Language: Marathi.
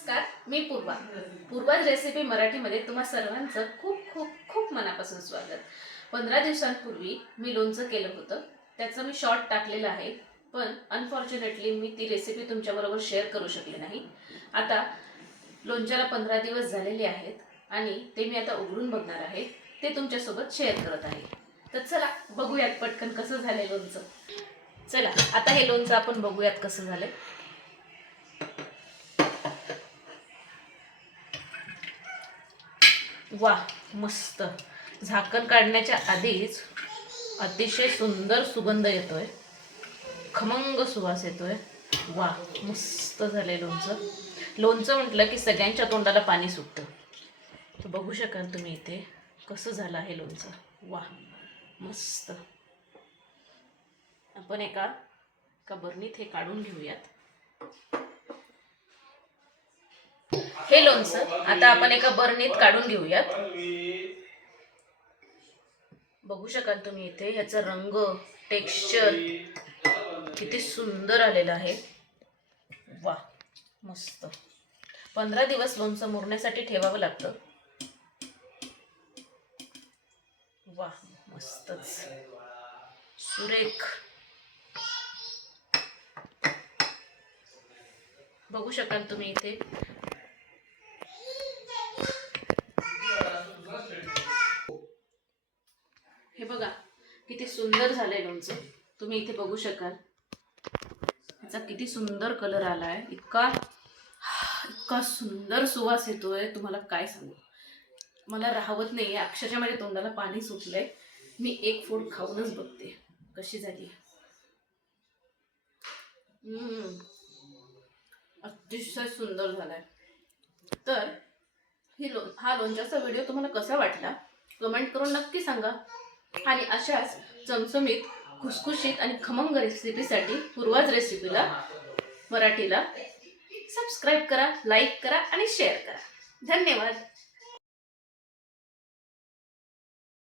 नमस्कार मी पूर्वा. पूर्वाज रेसिपी मराठीमध्ये तुम्हा सर्वांचं खूप खूप खूप मनापासून स्वागत. पंधरा दिवसांपूर्वी मी लोणचं केलं होतं. त्याचं मी शॉर्ट टाकलेलं आहे पण अनफॉर्च्युनेटली मी ती रेसिपी तुमच्याबरोबर शेअर करू शकले नाही. आता लोणच्याला पंधरा दिवस झालेले आहेत आणि ते मी आता उघडून बघणार आहे. ते तुमच्यासोबत शेअर करत आहे. तर चला बघूयात पटकन कसं झालं लोणचं. चला आता हे लोणचं आपण बघूयात कसं झालं वा मस्त. झाकण काढण्याच्या आधीच अतिशय सुंदर सुगंध येतोय. खमंग सुवास येतोय. वा मस्त झालंय लोणचं. लोणचं म्हटलं की सगळ्यांच्या तोंडाला पाणी सुटतं. तर बघू शकाल तुम्ही इथे कसं झालं आहे लोणचं. वा मस्त. आपण एका का बरणीत हे काढून घेऊयात. हे लोणचं आता आपण एका बरणीत काढून घेऊयात. बघू शकाल तुम्ही इथे ह्याचा रंग टेक्स्चर किती सुंदर आलेलं आहे. वा मस्त. पंधरा दिवस लोणचं मुरण्यासाठी ठेवावं लागतं. वा मस्तच. सुरेख. बघू शकाल तुम्ही इथे हे बघा किती सुंदर झालं आहे लोणचं तुम्ही इथे बघू शकाल. ह्याचा किती सुंदर कलर आलाय. इतका इतका सुंदर सुवास येतोय. तुम्हाला काय सांगू? मला राहवत नाही आहे अक्षरशः माझ्या तोंडाला पाणी सुटलंय. मी एक फोड खाऊनच बघते. कशी झाली? अतिशय सुंदर झालाय. तर ही लो हा लोणच्याचा व्हिडिओ तुम्हाला कसा वाटला? कमेंट करून नक्की सांगा. आणि अशाच चमचमीत खुसखुशीत आणि खमंग रेसिपीसाठी पूर्वाज रेसिपीला मराठीला सबस्क्राईब करा लाईक करा आणि शेअर करा. धन्यवाद.